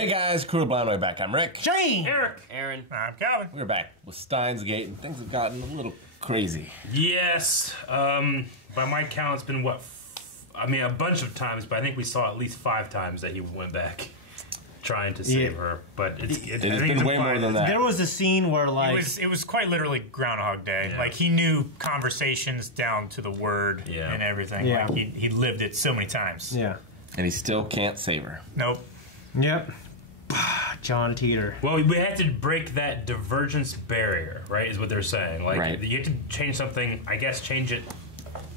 Hey guys, Crew of Blind Way back. I'm Rick. Shane! Eric. Aaron. I'm Calvin. We're back with Steins Gate, and things have gotten a little crazy. Yes. By my count, it's been what? I mean, a bunch of times, but I think we saw at least 5 times that he went back trying to save her. But it's been way more than that. There was a scene where, like, it was quite literally Groundhog Day. Yeah. Like, he knew conversations down to the word and everything. Yeah. Like, he lived it so many times. Yeah. And he still can't save her. Nope. Yep. John Teeter. Well, we had to break that divergence barrier, right? Is what they're saying. Like, you have to change something. I guess change it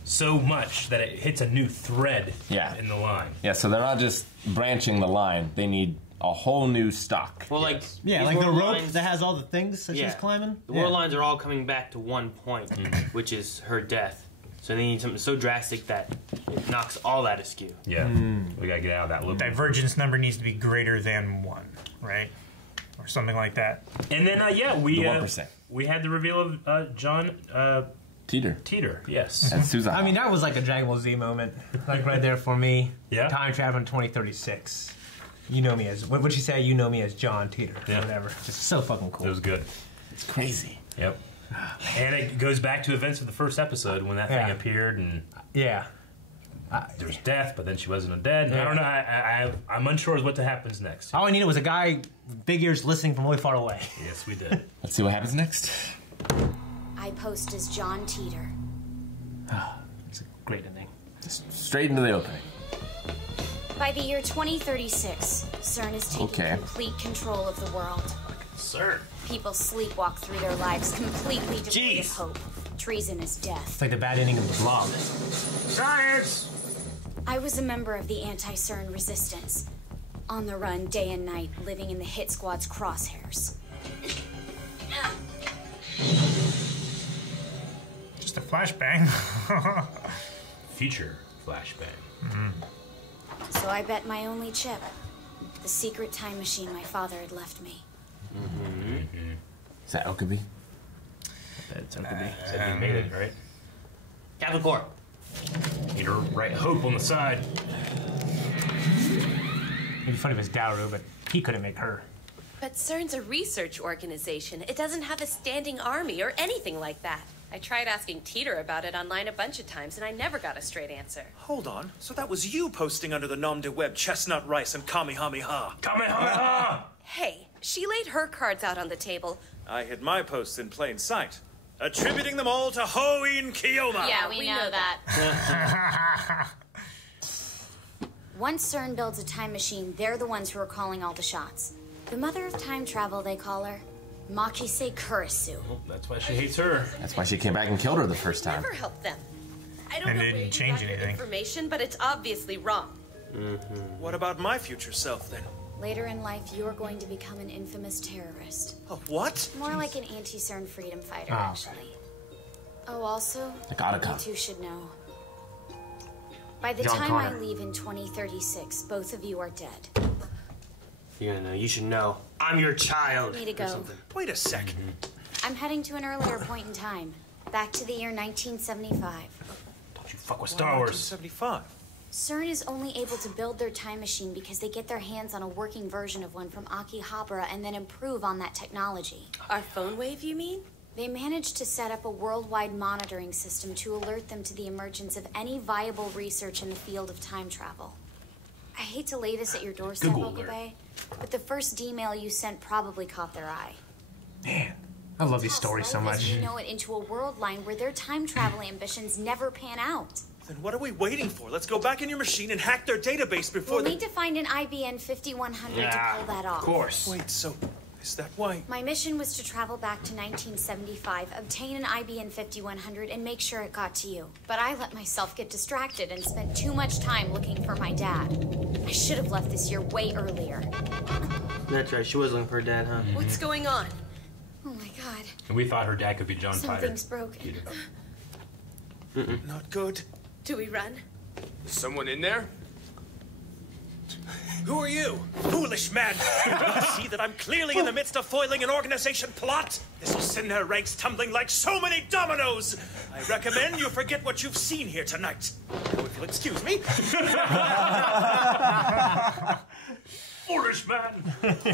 so much that it hits a new thread in the line. Yeah. So they're not just branching the line; they need a whole new stock. Well, like like the rope that has all the things that she's climbing. The war lines are all coming back to one point, which is her death. So they need something so drastic that it knocks all that askew. Yeah, we gotta get out of that loop. Divergence number needs to be greater than 1, right? Or something like that. And then, we 1%. We had the reveal of John Teeter. Yes. And Susan. I mean, that was like a Dragon Ball Z moment, like right there for me. Yeah. Time travel in 2036. You know me as what'd she say? You know me as John Teeter. Yeah. Or whatever. Just so fucking cool. It was good. It's crazy. Yep. And it goes back to events of the first episode when that thing appeared, and yeah, there's death, but then she wasn't dead. I don't know. I'm unsure as what happens next. all I needed was a guy, big ears, listening from really far away. Yes, we did. Let's see what happens next. I post as John Teeter. It's a great ending. Just straight into the opening. By the year 2036, CERN is taking complete control of the world. Sir. People sleepwalk through their lives completely devoid of hope. Treason is death. It's like the bad ending of the Blob. Science! I was a member of the anti-CERN resistance. On the run day and night, living in the hit squad's crosshairs. Just a flashbang. Future flashbang. So I bet my only chip. The secret time machine my father had left me. Is that Okabe? It's Okabe. Said you made it, right? Catholic Corps. Need to write hope on the side. It'd be funny if it was Daru, but he couldn't make her. But CERN's a research organization. It doesn't have a standing army or anything like that. I tried asking Teeter about it online a bunch of times, and I never got a straight answer. Hold on. So that was you posting under the nom de web chestnut rice and kamehameha. Kamehameha! Hey, she laid her cards out on the table. I hid my posts in plain sight, attributing them all to Hoin Kiyoma. Yeah, we know that. Once CERN builds a time machine, they're the ones who are calling all the shots. The mother of time travel, they call her. Makise Kurisu. Well, that's why she hates her. That's why she came back and killed her the first time. Never helped them. I don't And know they where didn't you change got your anything. information, but it's obviously wrong. What about my future self, then? Later in life, you're going to become an infamous terrorist. A what? More like an anti-CERN freedom fighter, actually. Oh, also, Like Otacon. you two should know. By the John time Connor. I leave in 2036, both of you are dead. You're gonna know. You should know. I'm your child. Need to or go. something. Wait a sec. I'm heading to an earlier point in time, back to the year 1975. Don't you fuck with Star Wars. 1975. CERN is only able to build their time machine because they get their hands on a working version of one from Akihabara and then improve on that technology. Our phone wave, you mean? They managed to set up a worldwide monitoring system to alert them to the emergence of any viable research in the field of time travel. I hate to lay this at your doorstep, Google alert. Okabe, but the first email you sent probably caught their eye. Man, I love these stories so much. You know it into a world line where their time travel ambitions never pan out. Then what are we waiting for? Let's go back in your machine and hack their database before We'll need to find an IBN 5100 to pull that off. Of course. Wait, so is that why? My mission was to travel back to 1975, obtain an IBN 5100, and make sure it got to you. But I let myself get distracted and spent too much time looking for my dad. I should have left this year way earlier. That's right. She was looking for her dad, huh? What's going on? Oh my god. And we thought her dad could be John Fighter. Something's broken. Not good. Do we run? Is someone in there? Who are you? Foolish man! You don't see that I'm clearly in the midst of foiling an organization plot? This will send their ranks tumbling like so many dominoes! I recommend you forget what you've seen here tonight. Now, if you'll excuse me. foolish man. He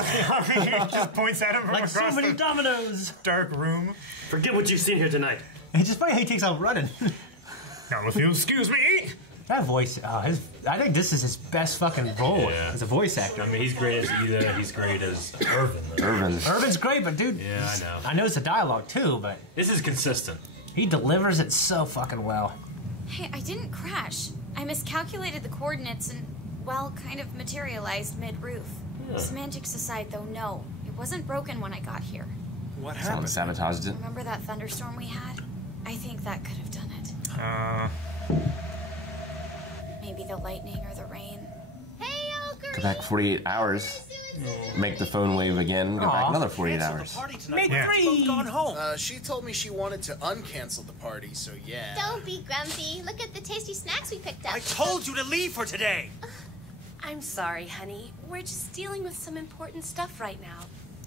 just points at him from Like across so many the dominoes. dark room. Forget what you've seen here tonight. It's just funny how he takes out running. Now, if you'll excuse me. That voice, I think this is his best fucking role as a voice actor. I mean, he's great as either. He's great as Irvin. Irvin's great, but dude, Yeah, I know. I know it's a dialogue too, but This is consistent. he delivers it so fucking well. Hey, I didn't crash. I miscalculated the coordinates and, well, kind of materialized mid-roof. Semantics aside, though, no. It wasn't broken when I got here. What Someone happened? sabotaged it. Remember that thunderstorm we had? I think that could have done it. Maybe the lightning or the rain. Hey, Go back 48 hours. Make the phone wave again. Go back another 48 hours. Make three! Gone home. She told me she wanted to uncancel the party, so yeah. Don't be grumpy. Look at the tasty snacks we picked up. I told you to leave for today. I'm sorry, honey. We're just dealing with some important stuff right now.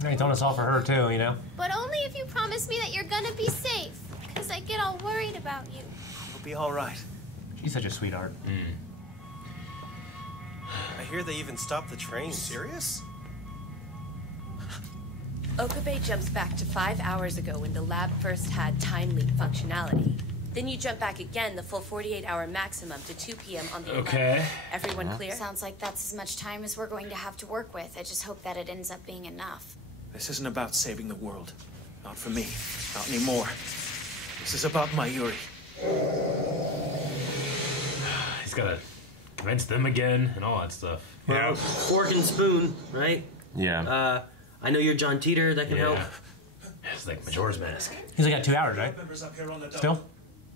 He told us all for her too, you know? But only if you promise me that you're gonna be safe. Because I get all worried about you. We'll be all right. She's such a sweetheart. I hear they even stopped the train. Serious? Okabe jumps back to 5 hours ago when the lab first had time leap functionality. Then you jump back again the full 48-hour maximum to 2 p.m. on the 11th. Everyone clear? Sounds like that's as much time as we're going to have to work with. I just hope that it ends up being enough. This isn't about saving the world. Not for me. Not anymore. This is about Mayuri. He's gotta convince them again and all that stuff. Well, fork and spoon, right? Yeah. I know you're John Teeter. That can help. It's like Majora's Mask. He's only got 2 hours, right? Still?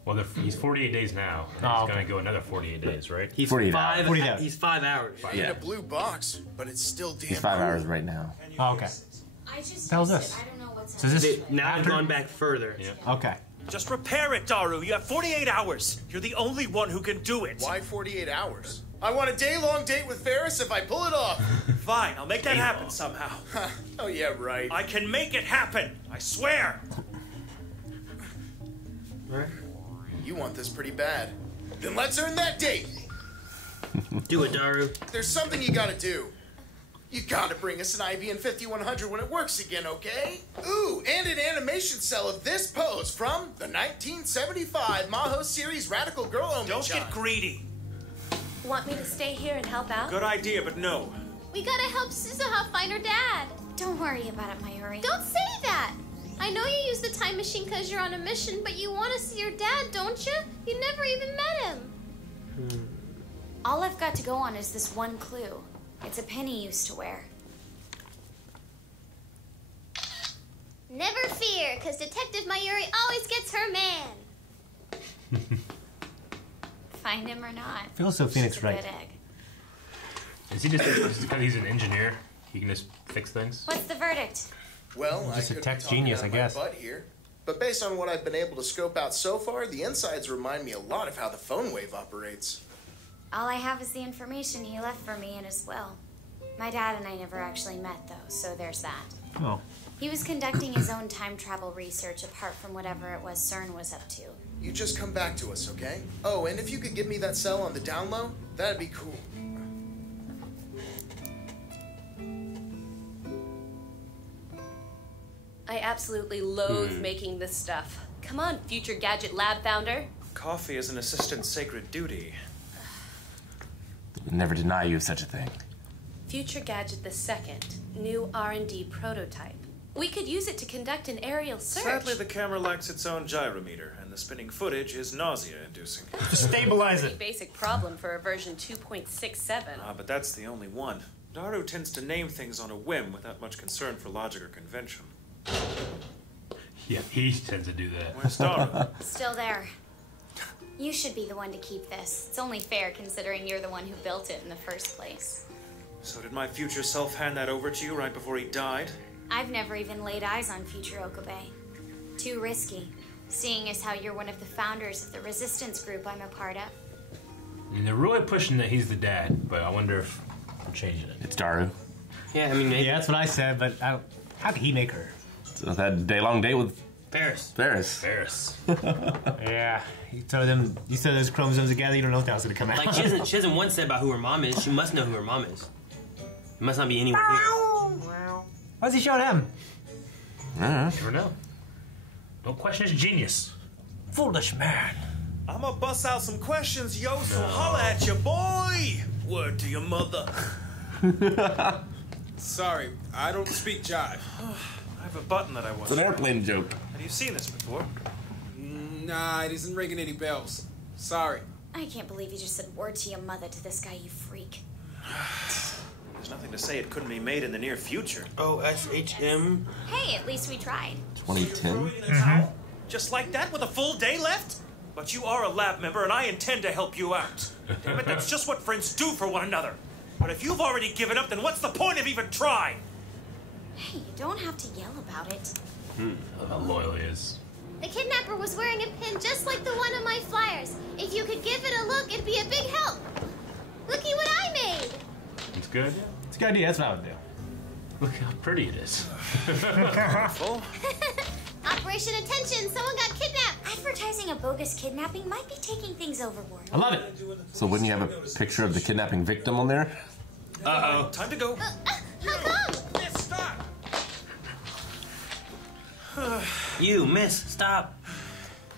Well, he's 48 days now. And he's gonna go another 48 days, right? He's 48 five. hours. He's 5 hours. In a blue box, but it's still damn He's 5 cool. hours right now. Oh, okay. I just How's this? I don't know what's So is this Now I've after? gone back further. Okay. Just repair it, Daru. You have 48 hours. You're the only one who can do it. Why 48 hours? I want a day-long date with Ferris if I pull it off. Fine, I'll make that happen somehow. Oh, yeah, right. I can make it happen. I swear. You want this pretty bad. Then let's earn that date. Do it, Daru. There's something you gotta do. You gotta bring us an IBM 5100 when it works again, okay? Ooh, and an animation cell of this pose from the 1975 Maho series Radical Girl Omi-chan. Don't get greedy. Want me to stay here and help out? Good idea, but no. We gotta help Suzuha find her dad. Don't worry about it, Mayuri. Don't say that. I know you use the time machine because you're on a mission, but you want to see your dad, don't you? You never even met him. All I've got to go on is this one clue. It's a pin he used to wear. Never fear, because Detective Mayuri always gets her man. Find him or not. Feels so Phoenix She's a Wright. good egg. Is he just because he's an engineer? He can just fix things. What's the verdict? Well, Just a I could tech be talking genius, out I of my guess. butt here. But based on what I've been able to scope out so far, the insides remind me a lot of how the phone wave operates. All I have is the information he left for me in his will. My dad and I never actually met, though, so there's that. Oh. He was conducting his own time travel research apart from whatever it was CERN was up to. You just come back to us, okay? Oh, and if you could give me that cell on the down low, that'd be cool. I absolutely loathe making this stuff. Come on, future gadget lab founder. Coffee is an assistant's sacred duty. Would never deny you of such a thing. Future Gadget the Second, new R&D prototype. We could use it to conduct an aerial search. Sadly, the camera lacks its own gyrometer, and the spinning footage is nausea-inducing. Stabilize Pretty basic problem for a version 2.67. Ah, but that's the only one. Daru tends to name things on a whim without much concern for logic or convention. Yeah, he tends to do that. Where's Daru? Still there. You should be the one to keep this. It's only fair considering you're the one who built it in the first place. So did my future self hand that over to you right before he died? I've never even laid eyes on future Okabe. Too risky, seeing as how you're one of the founders of the resistance group I'm a part of. I mean, they're really pushing that he's the dad, but I wonder if I'm changing it. It's Daru. Yeah, I mean, maybe. Yeah, that's what I said, but how could he make her? So that day-long date with Ferris. Ferris. Yeah, you throw those chromosomes together, you don't know if that was gonna come out. Like, she hasn't once said about who her mom is. She must know who her mom is. It must not be anywhere here. Why's he showing him? You never know. Don't question his genius. Foolish man. I'm gonna bust out some questions, yo, so holla at your boy. Word to your mother. Sorry, I don't speak jive. I have a button that I want. It's an airplane joke. Have you seen this before? Nah, it isn't ringing any bells. Sorry. I can't believe you just said word to your mother to this guy, you freak. There's nothing to say it couldn't be made in the near future. OSHM. Hey, at least we tried. 2010? Just like that with a full day left? But you are a lab member and I intend to help you out. Damn it, that's just what friends do for one another. But if you've already given up, then what's the point of even trying? Hey, you don't have to yell about it. I love how loyal he is. The kidnapper was wearing a pin just like the one on my flyers. If you could give it a look, it'd be a big help. Looky what I made. It's good. It's a good idea. That's what I would do. Look how pretty it is. Operation Attention, someone got kidnapped. Advertising a bogus kidnapping might be taking things overboard. I love it. So wouldn't you have a picture of the kidnapping victim on there? Uh-oh. Time to go. How come? Miss, stop! You, miss, stop.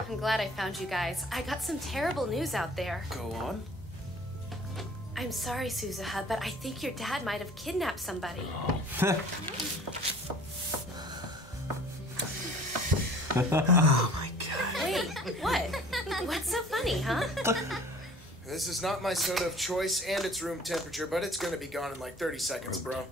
I'm glad I found you guys. I got some terrible news out there. Go on. I'm sorry, Suzuha, but I think your dad might have kidnapped somebody. Oh my god. Wait, what? What's so funny, huh? This is not my soda of choice, and it's room temperature, but it's gonna be gone in like 30 seconds, bro.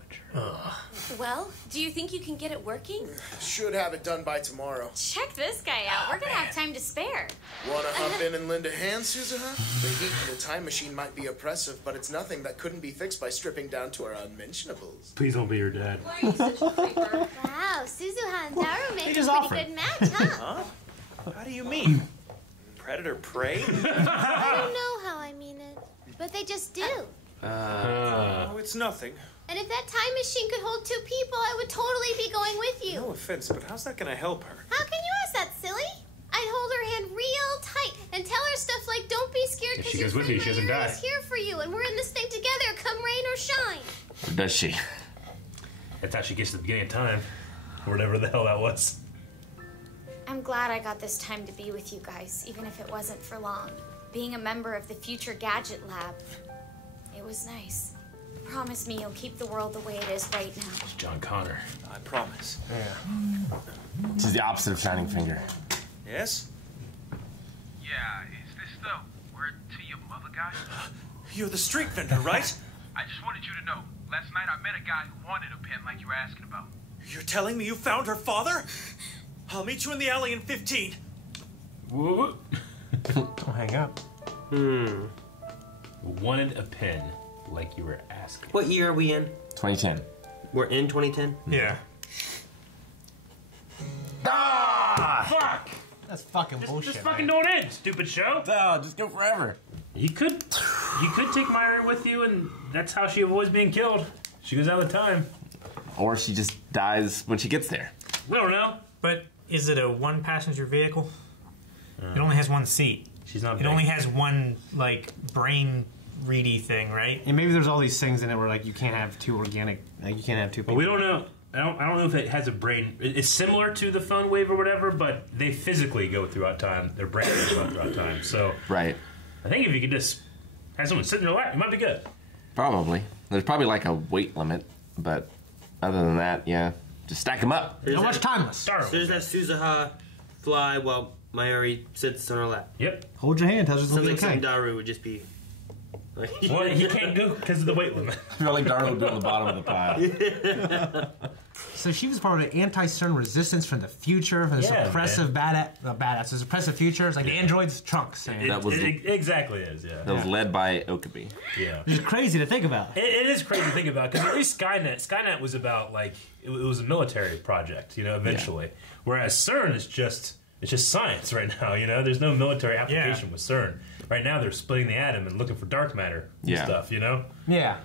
Well, do you think you can get it working? Should have it done by tomorrow. Check this guy out. We're gonna have time to spare. Wanna hop in and lend a hand, Suzuha? The heat in the time machine might be oppressive, but it's nothing that couldn't be fixed by stripping down to our unmentionables. Please don't be your dad. Why are you such a creeper? Wow, Suzuha and Daru make a just pretty offered. good match, huh? Huh? How do you mean? Predator prey? I don't know how I mean it, but they just do. Oh, it's nothing. And if that time machine could hold 2 people, I would totally be going with you. No offense, but how's that gonna help her? How can you ask that, silly? I'd hold her hand real tight and tell her stuff like, "Don't be scared, If because she your goes with friend you, she doesn't Marietta die. is here for you, and we're in this thing together, come rain or shine." Or does she? That's how she gets to the beginning of time. Whatever the hell that was. I'm glad I got this time to be with you guys, even if it wasn't for long. Being a member of the Future Gadget Lab, it was nice. Promise me you'll keep the world the way it is right now. It's John Connor. I promise. This is the opposite of Shining Finger. Yes? Yeah, is this the word to your mother guy? You're the street vendor, right? I just wanted you to know. Last night I met a guy who wanted a pen like you were asking about. You're telling me you found her father? I'll meet you in the alley in 15. Woo. Don't hang up. Wanted a pen, like you were asking. What year are we in? 2010. We're in 2010? Yeah. Fuck! That's fucking bullshit. Just fucking don't end, stupid show. Oh, just go forever. You could take Myra with you, and that's how she avoids being killed. She goes out of time. Or she just dies when she gets there. We don't know. But is it a one-passenger vehicle? It only has one seat. She's not It big. only has one, like, brain-ready thing, right? And maybe there's all these things in it where, like, you can't have 2 organic, like, you can't have 2 people. But we don't know. I don't know if it has a brain. It's similar to the phone wave or whatever, but they physically go throughout time. Their brain goes throughout time. So Right. I think if you could just have someone sit in your lap, you might be good. Probably. There's probably like a weight limit, but other than that, yeah. Just stack them up. How much timeless? So just have Suzuha fly while Mayuri sits on her lap. Yep. Hold your hand, tells you it's Sounds gonna like be okay. something Daru would just be... Like, Well, he can't go because of the weight limit. I feel like Darla would be on the bottom of the pile. So she was part of the anti-CERN resistance from the future, from the suppressive badass, the suppressive future. It's like the android's trunks. That was It exactly is, yeah. That was led by Okabe. Yeah. Which is crazy to think about. It is crazy to think about because at least Skynet was about like it was a military project, you know, eventually. Whereas CERN is just science right now, you know. There's no military application with CERN. Right now they're splitting the atom and looking for dark matter and stuff, you know. Yeah.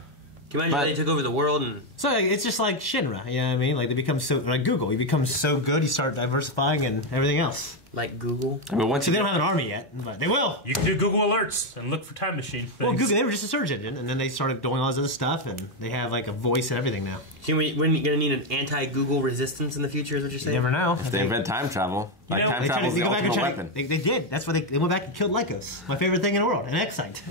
Can you imagine they took over the world and... So like, it's just like Shinra, you know what I mean? Like they become so, like Google, you become so good, you start diversifying and everything else. Like Google? I mean, once they don't have an army yet, but they will. You can do Google alerts and look for time machine things. Well, Google, they were just a search engine, and then they started doing all this other stuff, and they have like a voice and everything now. So we're going to need an anti-Google resistance in the future, is what you're saying? You never know. If they invent time travel, like time travel is the ultimate weapon. They did. That's why they went back and killed Lycos. My favorite thing in the world, and Excite.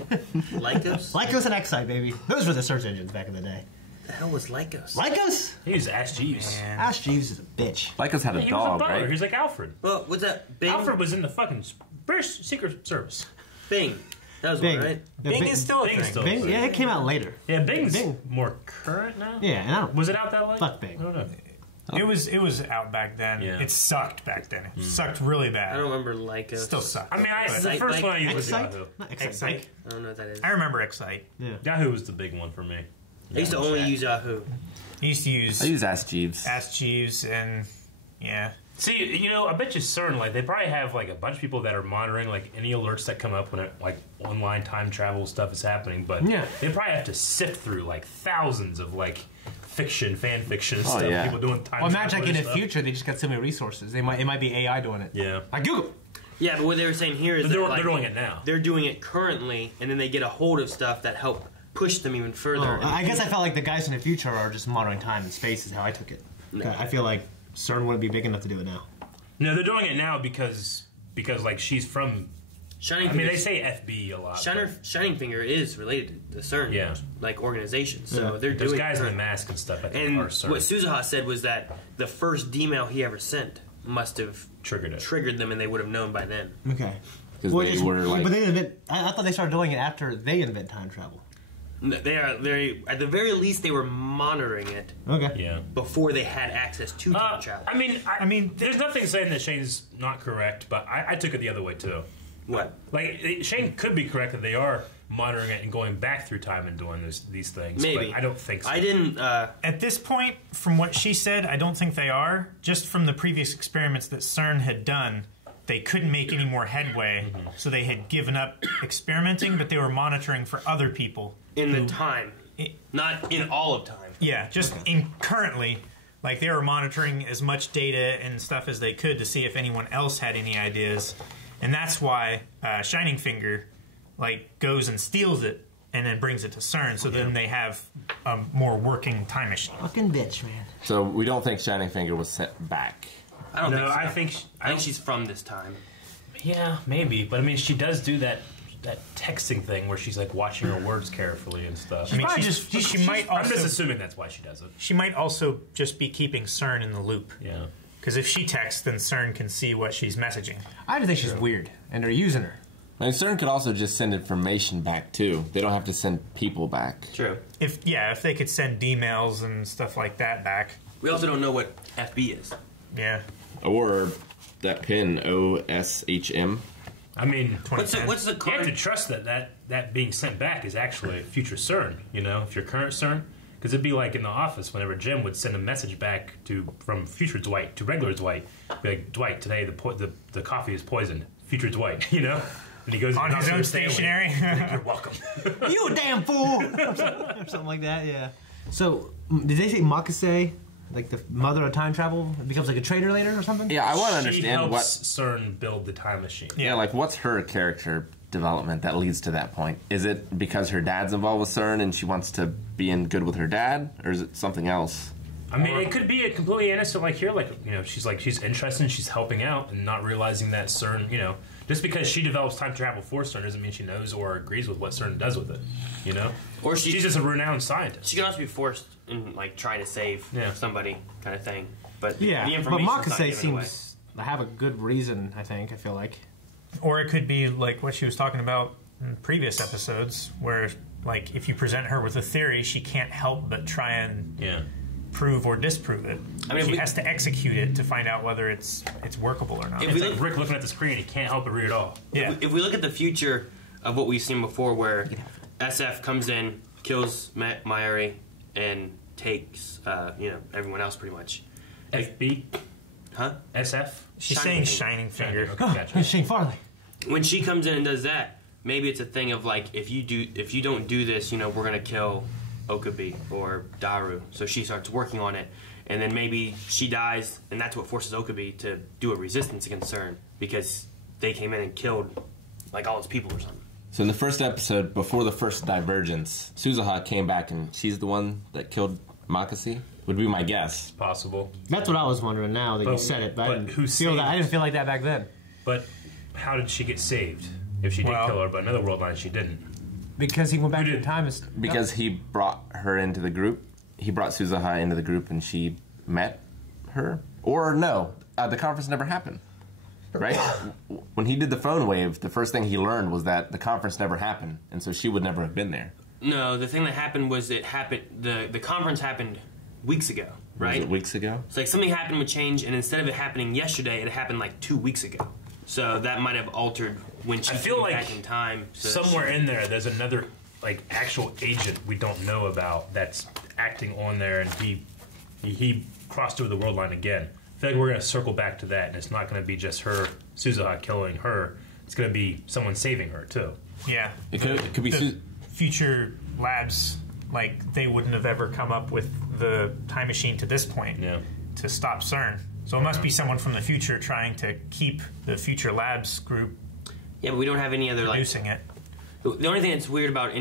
Lycos? Lycos and Excite, baby. Those were the search engines back in the day. The hell was Lycos? Lycos? He was Ash Jeeves. Ash Jeeves is a bitch. Lycos had a he dog, was a butler. right? He was like Alfred. Well, what's that? Bing? Alfred was in the fucking British Secret Service. Bing. That was Bing. one, right? Yeah, Bing is still a thing. Bing? Yeah, it came out later. Yeah, Bing's more current now. Yeah, and I don't. Was it out that late? Fuck Bing. I don't know. It was out back then. Yeah. It sucked back then. It sucked really bad. I don't remember Lycos. Still sucked. I mean, the first one I used was Excite? Yahoo. Not Excite. Excite. I don't know what that is. I remember Excite. Yeah. Yahoo was the big one for me. I used to only use Yahoo. I used to use I use Ask Jeeves. Ask Jeeves and yeah. See, you know, I bet you CERN, like, they probably have, like, a bunch of people that are monitoring, like, any alerts that come up when, like, online time travel stuff is happening, but yeah. they probably have to sift through, like, thousands of, like, fiction, fan fiction and stuff. Yeah. People doing time Well, imagine like in the stuff. future, they just got so many resources. It might be AI doing it. Yeah. Like Google. Yeah, but what they were saying here is But that they're doing it now. They're doing it currently, and then they get a hold of stuff that help push them even further. Oh, I guess I felt like the guys in the future are just monitoring time and space is how I took it. No. I feel like CERN wouldn't be big enough to do it now. No, they're doing it now because like, she's from... Shining I mean, Finger, they say FB a lot. Shining Finger is related to CERN, Yeah. like organization. So they're There's doing guys in it. the mask and stuff, I think, And are CERN. what Suzuha said was that the first D-mail he ever sent must have triggered them, and they would have known by then. Okay. Because they were like... But they invent, I thought they started doing it after they invent time travel. They are at the very least they were monitoring it. Okay. Yeah. Before they had access to time travel. I mean, there's nothing saying that Shane's not correct, but I took it the other way too. What? Like Shane could be correct that they are monitoring it and going back through time and doing these things. Maybe. But I don't think so. I didn't. At this point, from what she said, I don't think they are. Just from the previous experiments that CERN had done, they couldn't make any more headway, so they had given up experimenting, but they were monitoring for other people. In the time. Not in all of time. Yeah, just in currently, like they were monitoring as much data and stuff as they could to see if anyone else had any ideas. And that's why Shining Finger like goes and steals it and then brings it to CERN, so then they have a more working time machine. Fucking bitch, man. So we don't think Shining Finger was sent back. I don't think so. I think she's from this time. Yeah, maybe. But I mean, she does do that texting thing where she's like watching her words carefully and stuff. I mean, she might also, I'm just assuming that's why she does it. She might also just be keeping CERN in the loop. Yeah. Because if she texts, then CERN can see what she's messaging. I just think she's weird, and they're using her. I mean, CERN could also just send information back too. They don't have to send people back. True. If they could send D-mails and stuff like that back. We also don't know what FB is. Yeah. Or that pin, OSHM. I mean, what's the card? You have to trust that being sent back is actually future CERN, you know, if you're current CERN. Because it'd be like in the office whenever Jim would send a message back from future Dwight to regular Dwight. Be like, Dwight, today the coffee is poisoned. Future Dwight, you know? And he goes on his own stationery. You're welcome. You a damn fool! or something like that, yeah. So, did they say Makase, like the mother of time travel, becomes like a traitor later or something? Yeah, I want to She understand helps CERN build the time machine. Yeah, like what's her character development that leads to that point? Is it because her dad's involved with CERN and she wants to be in good with her dad, or is it something else? I mean, it could be a completely innocent, like here, like, you know, she's interested and she's helping out and not realizing that CERN, you know, just because she develops time travel for CERN doesn't mean she knows or agrees with what CERN does with it, you know? Or she's just a renowned scientist. She can also be forced in, like, trying to save somebody kind of thing. But yeah, the information but Makase seems to have a good reason, I feel like. Or it could be like what she was talking about in previous episodes, where, like, if you present her with a theory, she can't help but try and prove or disprove it. I mean, she has to execute it to find out whether it's workable or not. It's like Rick looking at the screen, he can't help but read it all. Yeah. If we look at the future of what we've seen before, where SF comes in, kills Mayuri, and takes everyone else pretty much. FB? Huh? SF? She's saying Shining Finger. Okay, gotcha. Shane Farley. When she comes in and does that, maybe it's a thing of like, if you don't do this, you know, we're gonna kill Okabe or Daru. So she starts working on it, and then maybe she dies, and that's what forces Okabe to do a resistance against CERN because they came in and killed like all his people or something. So in the first episode, before the first divergence, Suzuha came back and she's the one that killed Makase? Would be my guess. It's possible. That's what I was wondering now that you said it, but I didn't feel like that back then. But how did she get saved? If she did kill her, but another world line she didn't. Because he went back in time. Because he brought her into the group. He brought Suzuha into the group and she met her. Or no, the conference never happened. Right? When he did the phone wave, the first thing he learned was that the conference never happened, and so she would never have been there. No, the thing that happened was the conference happened weeks ago, right? Was it weeks ago? It's like something happened with change, and instead of it happening yesterday, it happened like 2 weeks ago. So that might have altered when she came back in time. So somewhere in there's another like actual agent we don't know about that's acting on there, and he crossed over the world line again. I feel like we're going to circle back to that, and it's not going to be just her, Suzuha, killing her. It's going to be someone saving her, too. Yeah. It could be future labs, like, they wouldn't have ever come up with the time machine to this point to stop CERN. So it must be someone from the future trying to keep the future labs group. Yeah, but we don't have any other, producing it. The only thing that's weird about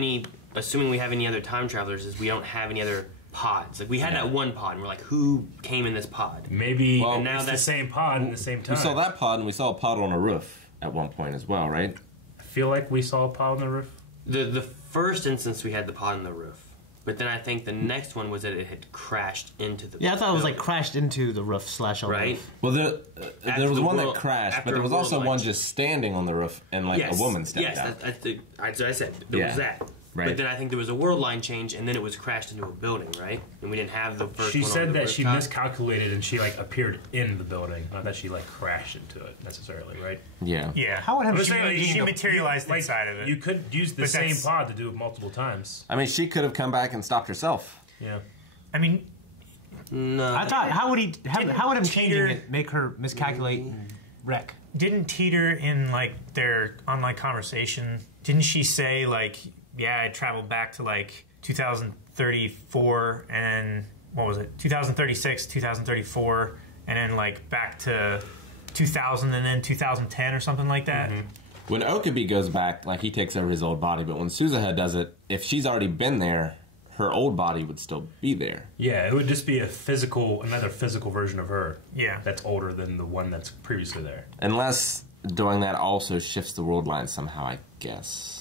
assuming we have any other time travelers is we don't have any other pods. Like, we had that one pod, and we're like, who came in this pod? Maybe and now it's the same pod at the same time. We saw that pod, and we saw a pod on a roof at one point as well, right? I feel like we saw a pod on the roof. The first instance, we had the pod on the roof. But then I think the next one was that it had crashed into the I thought it was like crashed into the roof / on the roof. Well, there was one that crashed, but there was also one just standing on the roof, and like a woman stepped out. That's what I said. There was that. Right. But then I think there was a world line change, and then it was crashed into a building, right? And we didn't have the first one. She said on the that she rooftop. miscalculated and she like appeared in the building, not that she like crashed into it necessarily, right? Yeah. Yeah. How would have she materialized inside of it? You could use the same pod to do it multiple times. I mean, she could have come back and stopped herself. Yeah. I mean, no. I thought, how would him changing it make her miscalculate wreck? Didn't Teeter in like their online conversation? Didn't she say like, yeah, I traveled back to like 2034 and what was it? 2036, 2034, and then like back to 2000 and then 2010 or something like that. Mm-hmm. When Okabe goes back, like he takes over his old body, but when Suzuha does it, if she's already been there, her old body would still be there. Yeah, it would just be another physical version of her. Yeah. That's older than the one that's previously there. Unless doing that also shifts the world line somehow, I guess.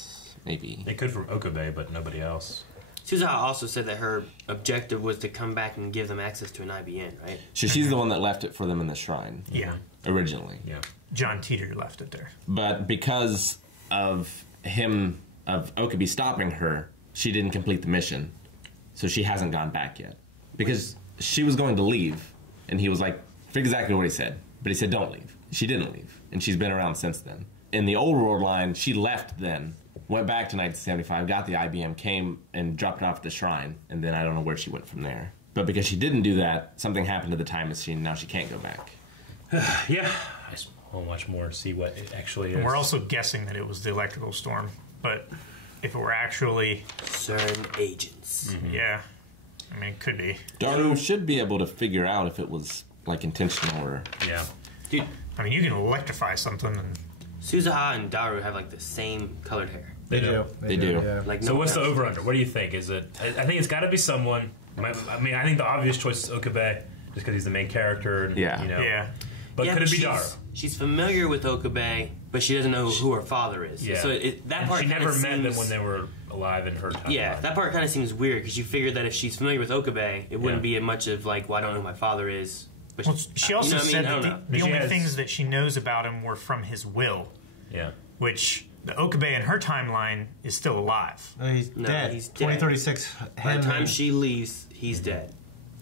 Maybe. It could from Okabe, but nobody else. Suzuha also said that her objective was to come back and give them access to an IBN, right? She's the one that left it for them in the shrine. Yeah. Originally. Yeah. John Teeter left it there. But because of Okabe stopping her, she didn't complete the mission. So she hasn't gone back yet. Because she was going to leave, and he was like, exactly what he said. But he said, don't leave. She didn't leave. And she's been around since then. In the old world line, she left then. Went back to 1975, got the IBM, came and dropped it off at the shrine, and then I don't know where she went from there. But because she didn't do that, something happened to the time machine, now she can't go back. Yeah. I'll watch more and see what it actually is. And we're also guessing that it was the electrical storm, but if it were actually CERN agents. Mm-hmm. Yeah. I mean, it could be. Daru should be able to figure out if it was, like, intentional or... Yeah. Dude, I mean, you can electrify something and... Suzuha and Daru have, like, the same colored hair. They do. They do. Yeah. Like, So no what's the one else. over-under? What do you think? Is it? I think it's got to be someone. I mean, I think the obvious choice is Okabe, just because he's the main character. And, Yeah. You know. Yeah. But Yeah, could it be she's- Daru? She's familiar with Okabe, but she doesn't know who her father is. Yeah. So that part She kinda never met them seems- when they were alive in her time. Yeah, that part kind of seems weird because you figure that if she's familiar with Okabe, it wouldn't be much of like, well, I don't know who my father is. But Well, she also you know what I said mean? I don't that know. the She only has- things that she knows about him were from his will, Yeah. which the Okabe in her timeline is still alive. He's No, dead. he's dead. 2036. By the time she leaves, he's dead.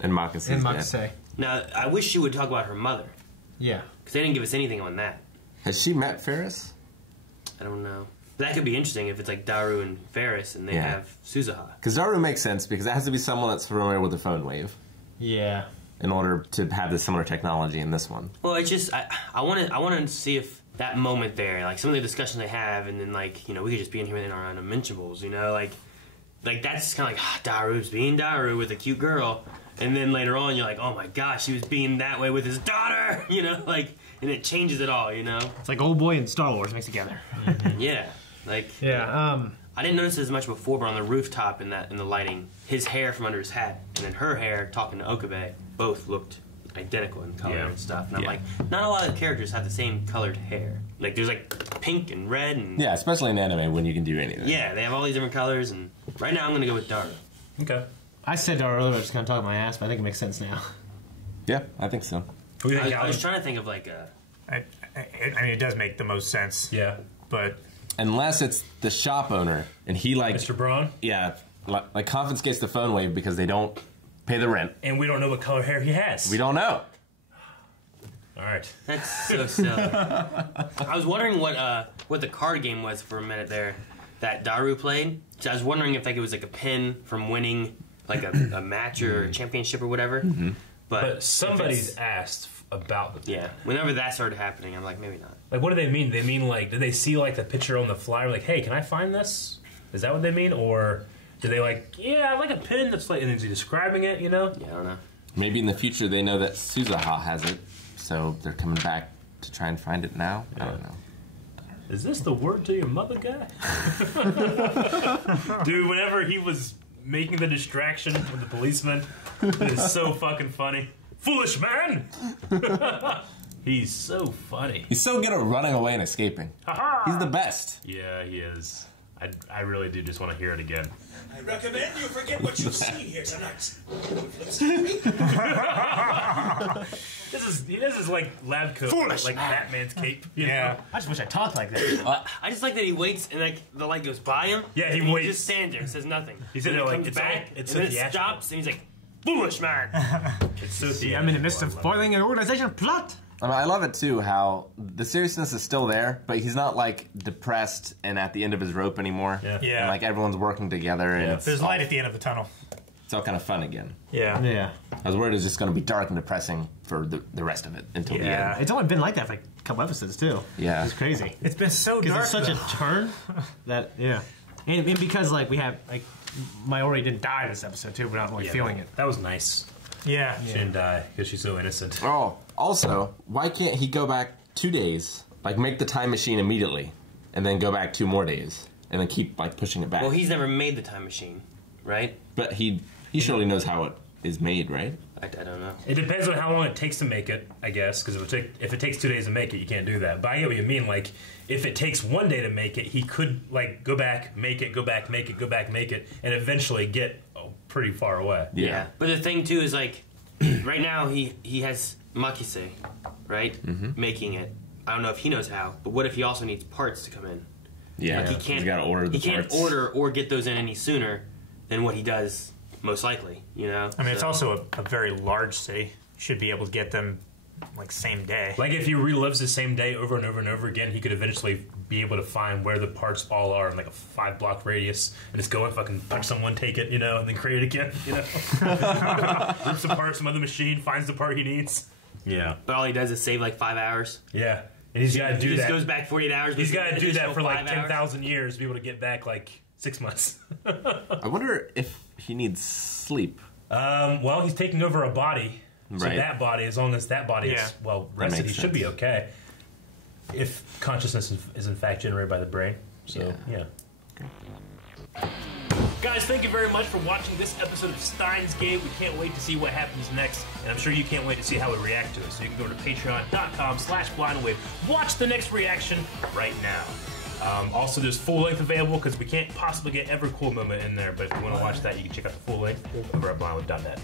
And Makase's in dead. Makase. Now, I wish she would talk about her mother Yeah. because they didn't give us anything on that. Has she met Ferris? I don't know. That could be interesting if it's like Daru and Ferris and they Yeah. have Suzuha. Because Daru makes sense, because it has to be someone that's familiar with the phone wave Yeah. in order to have the similar technology in this one. Well, it's just I want to see if that moment there, like some of the discussions they have, and then like we could just be in here in our unmentionables, like that's kind of like Daru's being Daru with a cute girl, And then later on, you're like, oh my gosh, he was being that way with his daughter, you know, like, and it changes it all, you know. It's like Old Boy and Star Wars mixed together. Yeah, like yeah. I didn't notice as much before, but on the rooftop in the lighting, his hair from under his hat and then her hair talking to Okabe both looked identical in color and stuff. And I'm like, not a lot of characters have the same colored hair. Like there's like pink and red and yeah, especially in anime when you can do anything. Yeah, they have all these different colors, and right now I'm gonna go with Dara. Okay. I said Dara earlier, I was just kind of talking my ass, but I think it makes sense now. Yeah, I think so. I was trying to think of like a. I mean, it does make the most sense. Yeah, but unless it's the shop owner and he like Mr. Braun. Yeah, like confiscates the phone wave because they don't pay the rent, and we don't know what color hair he has. We don't know. All right, that's so silly. I was wondering what the card game was for a minute there that Daru played. So I was wondering if like it was like a pin from winning like a match or a championship or whatever. Mm-hmm. But somebody's asked about the yeah. Whenever that started happening, I'm like, maybe not. Like, what do they mean? They mean like, did they see like the picture on the flyer? Like, hey, can I find this? Is that what they mean, or do they like, yeah, I like a pin that's like, and is he describing it? You know? Yeah, I don't know. Maybe in the future they know that Suzuha has it, so they're coming back to try and find it now. Yeah. I don't know. Is this the word to your mother guy? Dude, whenever he was making the distraction with the policeman, it is so fucking funny. Foolish man! He's so funny. He's so good at running away and escaping. He's the best. Yeah, he is. I really do just want to hear it again. I recommend you forget what you've seen here tonight. This is like lab coat, Foolish like man. Batman's cape. Yeah. I just wish I talked like that. I just like that he waits and like the light goes by him. Yeah, he and waits. He just stands there and says nothing. He's and in there he like, comes it's back all- it's and then so it stops and he's like, foolish man. It's so See, I'm in the midst of foiling an organization plot. I mean, I love it too how the seriousness is still there, but he's not like depressed and at the end of his rope anymore. Yeah. And, like everyone's working together and it's there's light at the end of the tunnel. It's all kind of fun again. Yeah. Yeah. I was worried it was just going to be dark and depressing for the rest of it until the end. It's only been like that for like a couple episodes too. Yeah. It's crazy. It's been so dark. It's such a turn that and because like we have like Mayuri didn't die this episode too, we're not really feeling it. That was nice. Yeah. She didn't die because she's so innocent. Oh, also, why can't he go back 2 days, like make the time machine immediately, and then go back 2 more days, and then keep like pushing it back? Well, he's never made the time machine, right? But he surely knows how it is made, right? I don't know. It depends on how long it takes to make it, I guess. Because if it takes 2 days to make it, you can't do that. But I get what you mean. Like, if it takes 1 day to make it, he could like go back, make it, go back, make it, go back, make it, and eventually get pretty far away. Yeah. But the thing too is like, right now he has Makise, right? Mm-hmm. Making it. I don't know if he knows how, but what if he also needs parts to come in? Yeah. Like he can't. He's got to order the He can't parts. order or get those in any sooner than what he does. Most likely, you know. I mean, it's also a very large city. You should be able to get them like same day. Like if he relives the same day over and over and over again, he could eventually be able to find where the parts all are in like a 5-block radius and just go and fucking punch someone, take it, you know, and then create it again, you know. Rips apart some other machine, finds the part he needs. Yeah. But all he does is save like 5 hours. Yeah. And he's got to do He that. just goes back 48 hours. He's got to do that for like 5 hours. 10,000 years to be able to get back like 6 months. I wonder if he needs sleep. Well, he's taking over a body. So Right. that body, as long as that body is well rested, he makes should be okay. If consciousness is in fact generated by the brain. So, yeah. Guys, thank you very much for watching this episode of Steins Gate. We can't wait to see what happens next, and I'm sure you can't wait to see how we react to it. So you can go to patreon.com/blindwave. Watch the next reaction right now. Also, there's full length available because we can't possibly get every cool moment in there, but if you want to watch that, you can check out the full length over at blindwave.net.